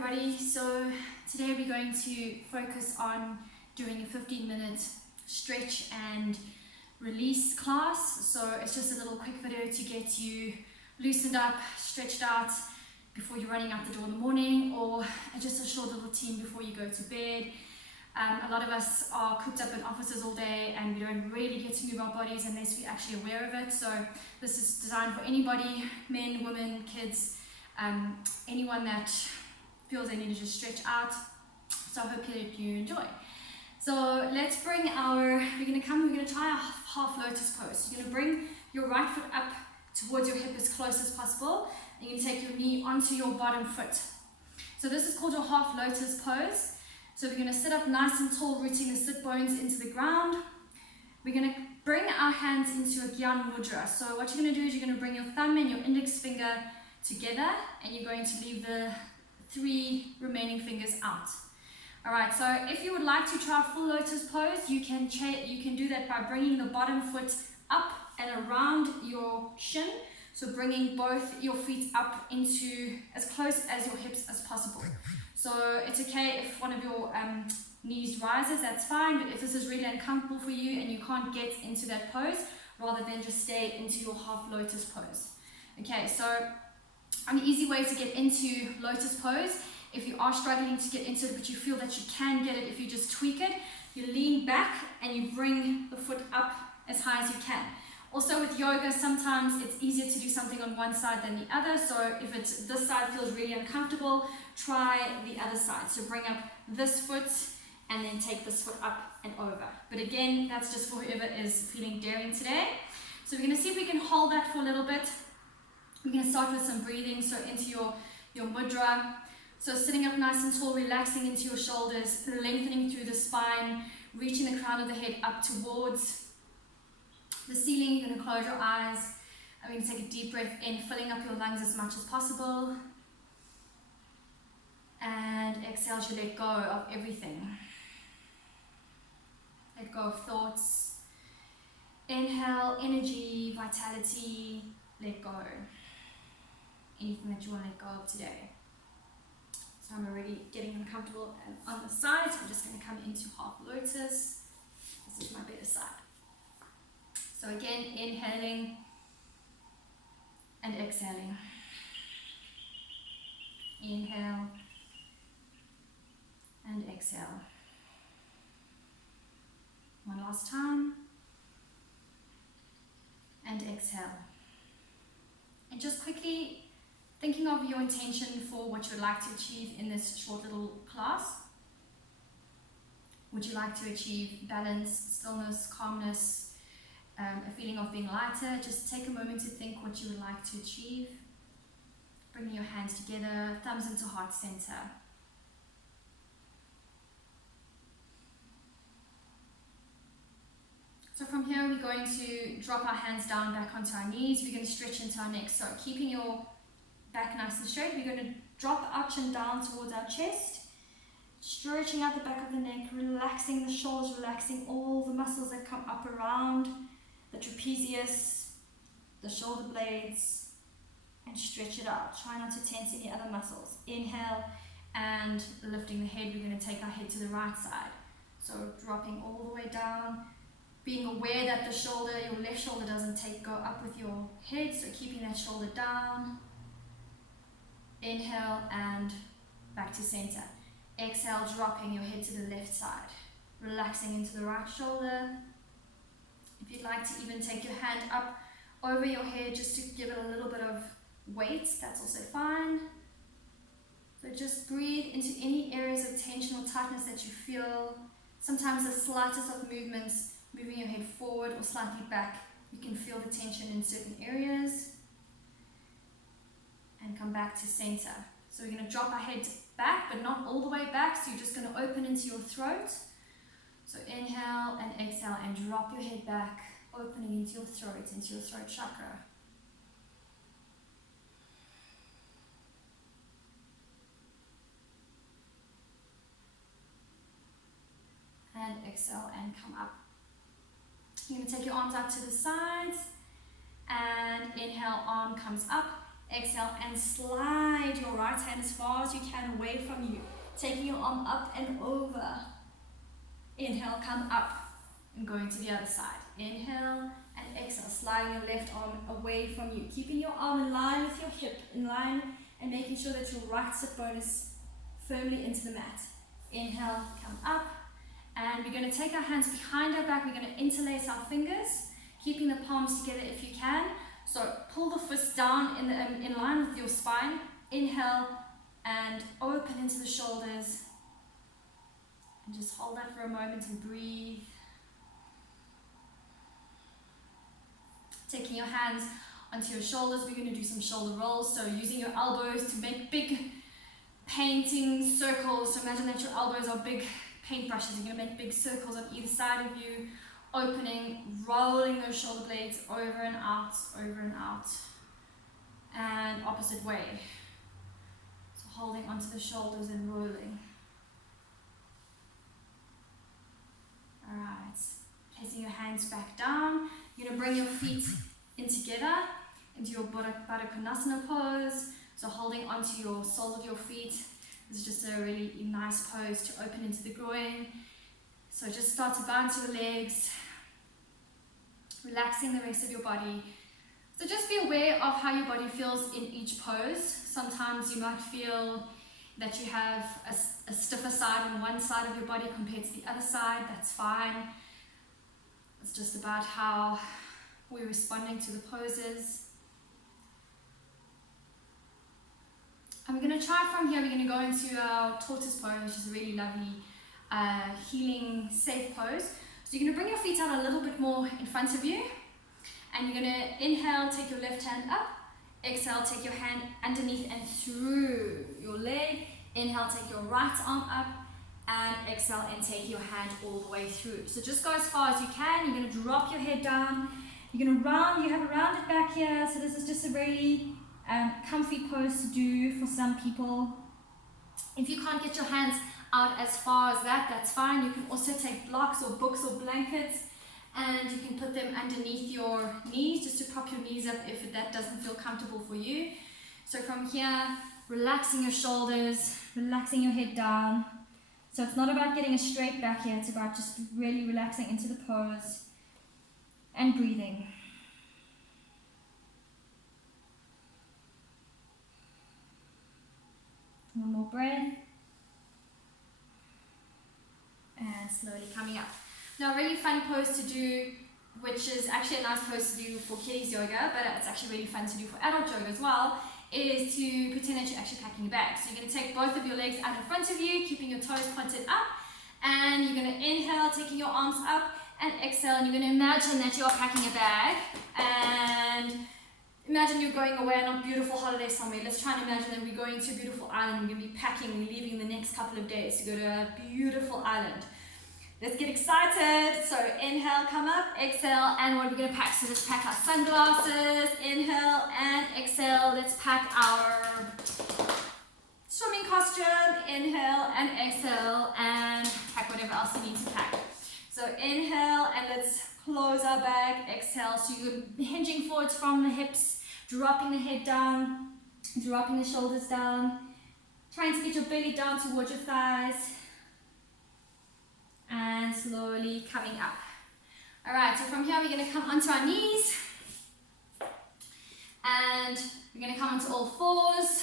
everybody. So today we're going to focus on doing a 15-minute stretch and release class. So it's just a little quick video to get you loosened up, stretched out before you're running out the door in the morning, or just a short little routine before you go to bed. A lot of us are cooped up in offices all day and we don't really get to move our bodies unless we're actually aware of it. So this is designed for anybody, men, women, kids, anyone that feels they need to just stretch out. So I hope that you enjoy. So let's bring we're going to try a half lotus pose. You're going to bring your right foot up towards your hip as close as possible. And you're going to take your knee onto your bottom foot. So this is called your half lotus pose. So we're going to sit up nice and tall, rooting the sit bones into the ground. We're going to bring our hands into a Gyan Mudra. So what you're going to do is you're going to bring your thumb and your index finger together, and you're going to leave the 3 remaining fingers out. Alright, so if you would like to try full lotus pose, you can do that by bringing the bottom foot up and around your shin. So bringing both your feet up into as close as your hips as possible. So it's okay if one of your knees rises, that's fine, but if this is really uncomfortable for you and you can't get into that pose, rather than just stay into your half lotus pose. Okay, so an easy way to get into lotus pose, if you are struggling to get into it but you feel that you can get it if you just tweak it, you lean back and you bring the foot up as high as you can. Also with yoga, sometimes it's easier to do something on one side than the other, so if this side feels really uncomfortable, try the other side. So bring up this foot and then take this foot up and over. But again, that's just for whoever is feeling daring today. So we're going to see if we can hold that for a little bit. We're going to start with some breathing, so into your mudra. So sitting up nice and tall, relaxing into your shoulders, lengthening through the spine, reaching the crown of the head up towards the ceiling. You're going to close your eyes. I'm going to take a deep breath in, filling up your lungs as much as possible. And exhale as you let go of everything. Let go of thoughts. Inhale, energy, vitality, let go. Anything that you want to let go of today. So I'm already getting uncomfortable on the side, so I'm just going to come into half lotus. This is my better side. So again, inhaling and exhaling. Inhale and exhale. One last time. And exhale. And just quickly thinking of your intention for what you would like to achieve in this short little class. Would you like to achieve balance, stillness, calmness, a feeling of being lighter? Just take a moment to think what you would like to achieve. Bringing your hands together, thumbs into heart center. So from here we're going to drop our hands down back onto our knees. We're going to stretch into our neck. So keeping your back nice and straight, we're going to drop our chin down towards our chest. Stretching out the back of the neck, relaxing the shoulders, relaxing all the muscles that come up around the trapezius, the shoulder blades, and stretch it out. Try not to tense any other muscles. Inhale and lifting the head. We're going to take our head to the right side. So dropping all the way down. Being aware that the shoulder, your left shoulder doesn't go up with your head, so keeping that shoulder down. Inhale and back to center. Exhale, dropping your head to the left side. Relaxing into the right shoulder. If you'd like to even take your hand up over your head just to give it a little bit of weight, that's also fine. So just breathe into any areas of tension or tightness that you feel. Sometimes the slightest of movements, moving your head forward or slightly back, you can feel the tension in certain areas. And come back to center. So we're going to drop our head back, but not all the way back, so you're just going to open into your throat. So inhale and exhale and drop your head back, opening into your throat chakra. And exhale and come up. You're going to take your arms out to the sides and inhale, arm comes up. Exhale and slide your right hand as far as you can away from you, taking your arm up and over. Inhale, come up and going to the other side. Inhale and exhale, sliding your left arm away from you, keeping your arm in line with your hip, in line, and making sure that your right sit bone is firmly into the mat. Inhale, come up, and we're going to take our hands behind our back. We're going to interlace our fingers, keeping the palms together if you can. So pull the fists down in line with your spine. Inhale and open into the shoulders. And just hold that for a moment and breathe. Taking your hands onto your shoulders, we're going to do some shoulder rolls. So using your elbows to make big painting circles. So imagine that your elbows are big paintbrushes. You're going to make big circles on either side of you. Opening, rolling those shoulder blades over and out, and opposite way. So holding onto the shoulders and rolling. Alright, placing your hands back down. You're going to bring your feet in together into your Baddha Konasana pose. So holding onto your soles of your feet. This is just a really nice pose to open into the groin. So just start to bounce your legs, relaxing the rest of your body. So just be aware of how your body feels in each pose. Sometimes you might feel that you have a stiffer side on one side of your body compared to the other side. That's fine. It's just about how we're responding to the poses. And we're going to try from here, we're going to go into our tortoise pose, which is a really lovely healing, safe pose. So you're going to bring your feet out a little bit more in front of you. And you're going to inhale, take your left hand up. Exhale, take your hand underneath and through your leg. Inhale, take your right arm up. And exhale and take your hand all the way through. So just go as far as you can. You're going to drop your head down. You're going to round, you have a rounded back here. So this is just a really comfy pose to do for some people. If you can't get your hands out as far as that, that's fine. You can also take blocks or books or blankets and you can put them underneath your knees just to prop your knees up if that doesn't feel comfortable for you. So from here, relaxing your shoulders, relaxing your head down. So it's not about getting a straight back here, it's about just really relaxing into the pose and breathing. One more breath. And slowly coming up. Now a really fun pose to do, which is actually a nice pose to do for kiddies yoga, but it's actually really fun to do for adult yoga as well, is to pretend that you're actually packing a bag. So you're going to take both of your legs out in front of you, keeping your toes pointed up, and you're going to inhale, taking your arms up, and exhale, and you're going to imagine that you're packing a bag, and imagine you're going away on a beautiful holiday somewhere. Let's try and imagine that we're going to a beautiful island. We're going to be packing, we're leaving the next couple of days to go to a beautiful island. Let's get excited. So inhale, come up, exhale, and what are we going to pack? So let's pack our sunglasses, inhale and exhale. Let's pack our swimming costume, inhale and exhale, and pack whatever else you need to pack. So inhale and let's close our bag, exhale. So you're hinging forwards from the hips, dropping the head down, dropping the shoulders down, trying to get your belly down towards your thighs. And slowly coming up. Alright, so from here we're going to come onto our knees. And we're going to come onto all fours.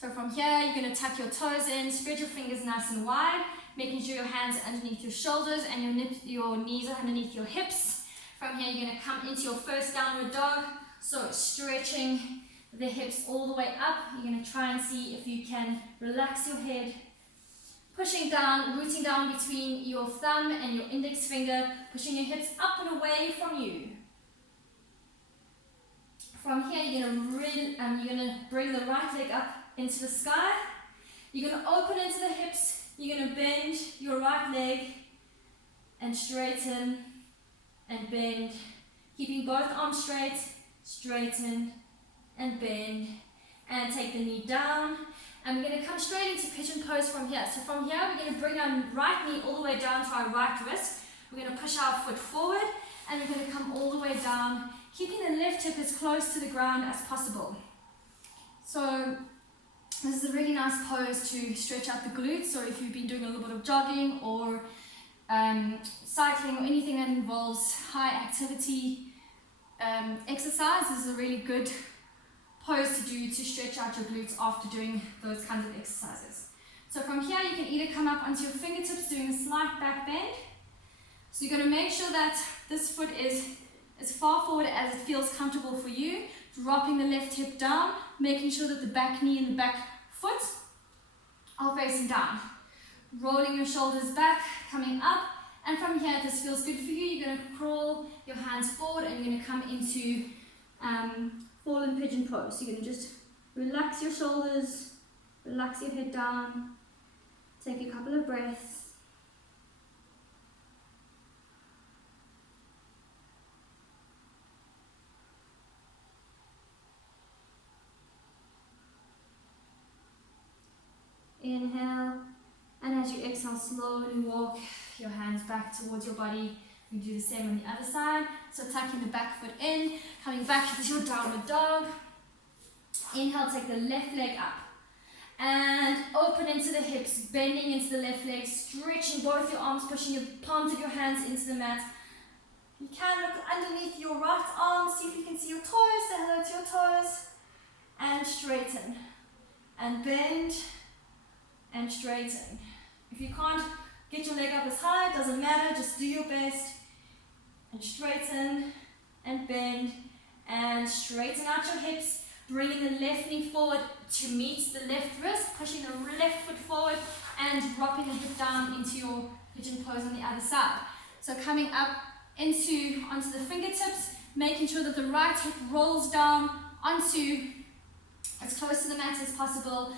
So from here you're going to tuck your toes in, spread your fingers nice and wide, making sure your hands are underneath your shoulders and your knees are underneath your hips. From here you're going to come into your first downward dog. So stretching the hips all the way up. You're going to try and see if you can relax your head. Pushing down, rooting down between your thumb and your index finger, pushing your hips up and away from you. From here, you're going to bring the right leg up into the sky. You're going to open into the hips. You're going to bend your right leg and straighten and bend. Keeping both arms straight, straighten and bend. And take the knee down. And we're going to come straight into pigeon pose from here. So from here, we're going to bring our right knee all the way down to our right wrist. We're going to push our foot forward, and we're going to come all the way down, keeping the left hip as close to the ground as possible. So this is a really nice pose to stretch out the glutes. So if you've been doing a little bit of jogging or cycling or anything that involves high activity exercise, this is a really good pose to do to stretch out your glutes after doing those kinds of exercises. So from here you can either come up onto your fingertips doing a slight back bend. So you're going to make sure that this foot is as far forward as it feels comfortable for you, dropping the left hip down, making sure that the back knee and the back foot are facing down. Rolling your shoulders back, coming up, and from here, if this feels good for you, you're going to crawl your hands forward and you're going to come into fallen pigeon pose. So you're going to just relax your shoulders, relax your head down, take a couple of breaths. Inhale, and as you exhale, slowly walk your hands back towards your body. You do the same on the other side. So tucking the back foot in, coming back into your downward dog. Inhale, take the left leg up and open into the hips, bending into the left leg, stretching both your arms, pushing your palms of your hands into the mat. You can look underneath your right arm, see if you can see your toes, say hello to your toes, and straighten, and bend, and straighten. If you can't get your leg up as high, it doesn't matter, just do your best, and straighten, and bend, and straighten out your hips, bringing the left knee forward to meet the left wrist, pushing the left foot forward, and dropping the hip down into your pigeon pose on the other side. So coming up onto the fingertips, making sure that the right hip rolls down onto as close to the mat as possible.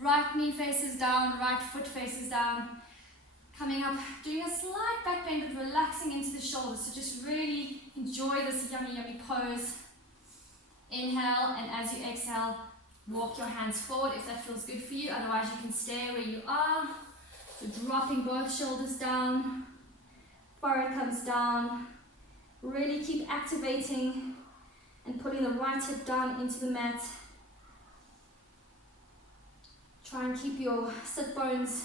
Right knee faces down, right foot faces down. Coming up, doing a slight back bend but relaxing into the shoulders. So just really enjoy this yummy, yummy pose. Inhale, and as you exhale, walk your hands forward if that feels good for you. Otherwise, you can stay where you are. So dropping both shoulders down, forehead comes down. Really keep activating and pulling the right hip down into the mat. Try and keep your sit bones,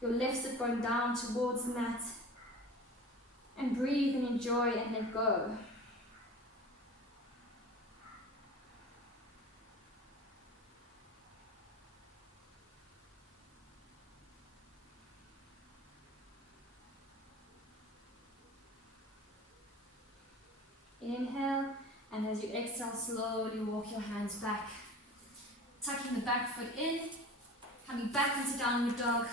your left sit bone down towards the mat. And breathe and enjoy and let go. Inhale, and as you exhale, slowly walk your hands back. Tucking the back foot in, coming back into downward dog.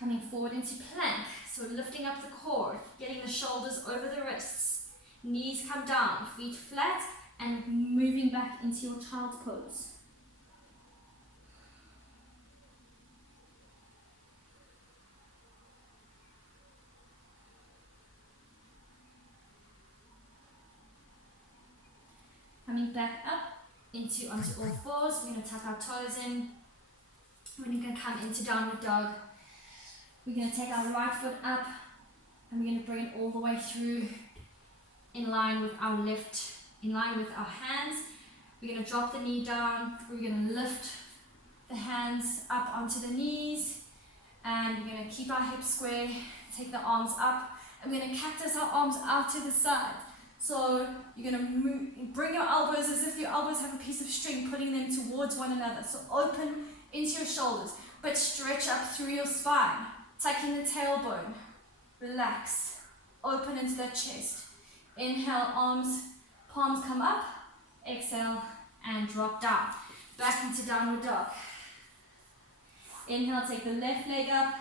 Coming forward into plank, so lifting up the core, getting the shoulders over the wrists. Knees come down, feet flat, and moving back into your child's pose. Coming back up onto all fours. We're going to tuck our toes in. We're going to come into downward dog. We're going to take our right foot up and we're going to bring it all the way through in line with our hands. We're going to drop the knee down. We're going to lift the hands up onto the knees, and we're going to keep our hips square, take the arms up, and we're going to cactus our arms out to the side. So you're going to bring your elbows as if your elbows have a piece of string, putting them towards one another. So open into your shoulders, but stretch up through your spine, tucking the tailbone. Relax, open into that chest. Inhale, arms, palms come up. Exhale, and drop down. Back into downward dog. Inhale, take the left leg up.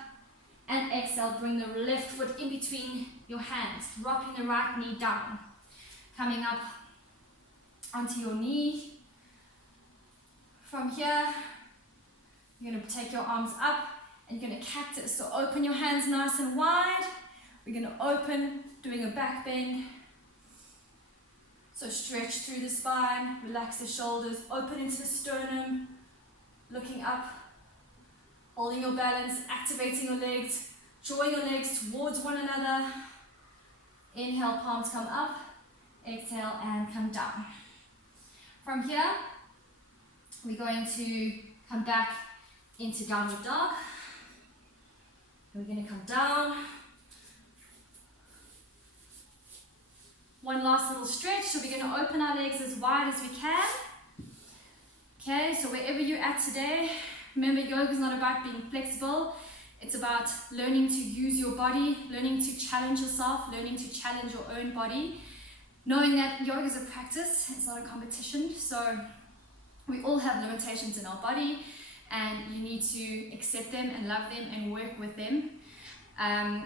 And exhale, bring the left foot in between your hands, dropping the right knee down. Coming up onto your knee. From here, you're going to take your arms up and you're going to cactus. So open your hands nice and wide. We're going to open, doing a back bend. So stretch through the spine, relax the shoulders, open into the sternum, looking up, holding your balance, activating your legs, drawing your legs towards one another. Inhale, palms come up. Exhale and come down. From here, we're going to come back into downward dog. We're going to come down. One last little stretch. So we're going to open our legs as wide as we can. Okay, so wherever you're at today, remember yoga is not about being flexible. It's about learning to use your body, learning to challenge yourself, learning to challenge your own body. Knowing that yoga is a practice, it's not a competition. So we all have limitations in our body and you need to accept them and love them and work with them.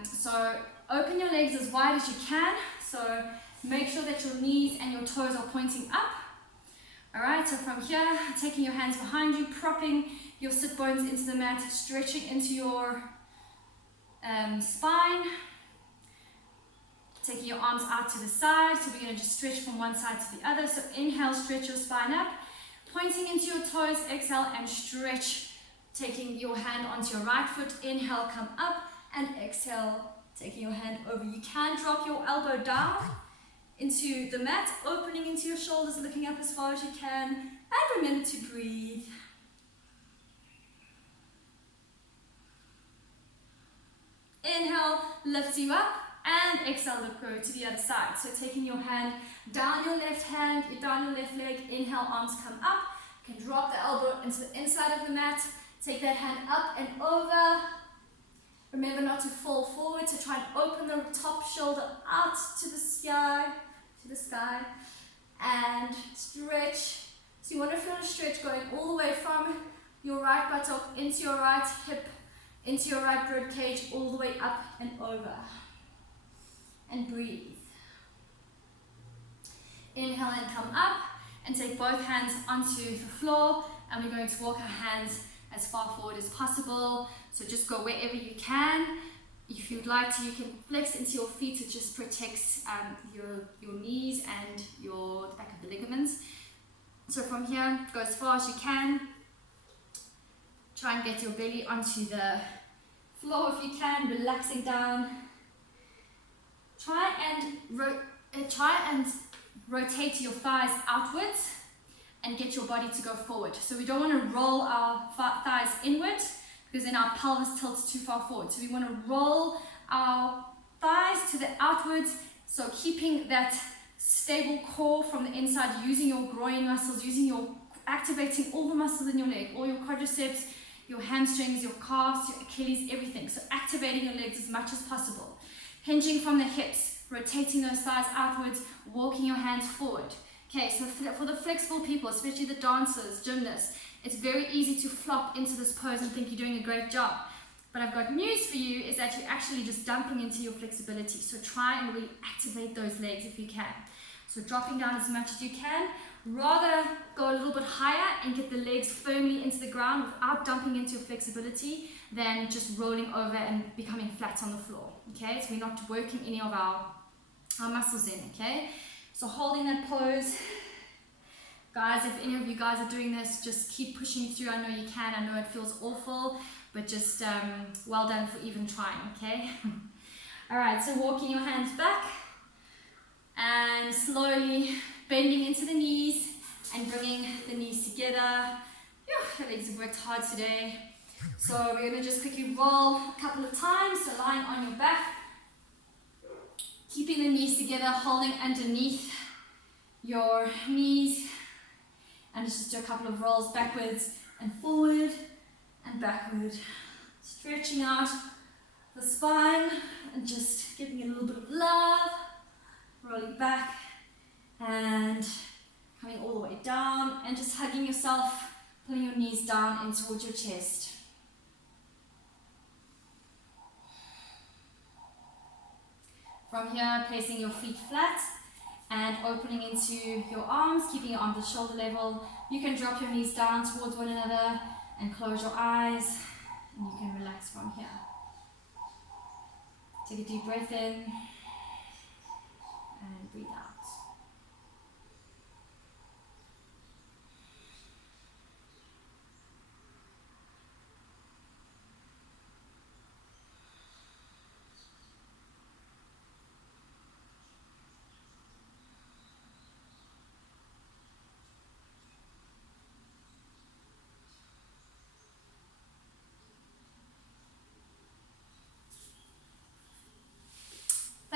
So open your legs as wide as you can. So make sure that your knees and your toes are pointing up. Alright, so from here, taking your hands behind you, propping your sit bones into the mat, stretching into your spine. Taking your arms out to the side, so we're going to just stretch from one side to the other. So inhale, stretch your spine up, pointing into your toes, exhale and stretch, taking your hand onto your right foot, inhale, come up, and exhale, taking your hand over. You can drop your elbow down into the mat, opening into your shoulders, looking up as far as you can, and remember to breathe. Inhale, lifts you up. And exhale, look go to the other side. So taking your hand down your left hand, down your left leg, inhale, arms come up. You can drop the elbow into the inside of the mat. Take that hand up and over. Remember not to fall forward, so try and open the top shoulder out to the sky, and stretch. So you want to feel a stretch going all the way from your right buttock into your right hip, into your right rib cage, all the way up and over. And breathe. Inhale and come up and take both hands onto the floor, and we're going to walk our hands as far forward as possible. So just go wherever you can. If you'd like to, you can flex into your feet. It just protects your knees and the back of the ligaments. So from here, go as far as you can. Try and get your belly onto the floor if you can, relaxing down. Try and rotate your thighs outwards and get your body to go forward. So we don't want to roll our thighs inward because then our pelvis tilts too far forward. So we want to roll our thighs to the outwards, so keeping that stable core from the inside, using your groin muscles, activating all the muscles in your leg, all your quadriceps, your hamstrings, your calves, your Achilles, everything. So activating your legs as much as possible. Hinging from the hips, rotating those thighs outwards, walking your hands forward. Okay, so for the flexible people, especially the dancers, gymnasts, it's very easy to flop into this pose and think you're doing a great job. But I've got news for you, is that you're actually just dumping into your flexibility. So try and really activate those legs if you can. So dropping down as much as you can. Rather go a little bit higher and get the legs firmly into the ground without dumping into your flexibility than just rolling over and becoming flat on the floor. Okay, so we're not working any of our muscles in. Okay, so holding that pose. Guys, if any of you guys are doing this, just keep pushing through. I know you can. I know it feels awful, but just well done for even trying. Okay. All right, so walking your hands back and slowly bending into the knees and bringing the knees together. Your legs have worked hard today. So we're going to just quickly roll a couple of times, so lying on your back, keeping the knees together, holding underneath your knees, and just do a couple of rolls backwards and forward and backward, stretching out the spine and just giving it a little bit of love, rolling back and coming all the way down and just hugging yourself, pulling your knees down in towards your chest. From here, placing your feet flat and opening into your arms, keeping your arms at shoulder level. You can drop your knees down towards one another and close your eyes, and you can relax from here. Take a deep breath in and breathe out.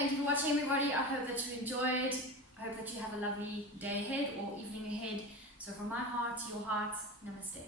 Thank you for watching, everybody. I hope that you enjoyed. I hope that you have a lovely day ahead or evening ahead. So from my heart to your heart, namaste.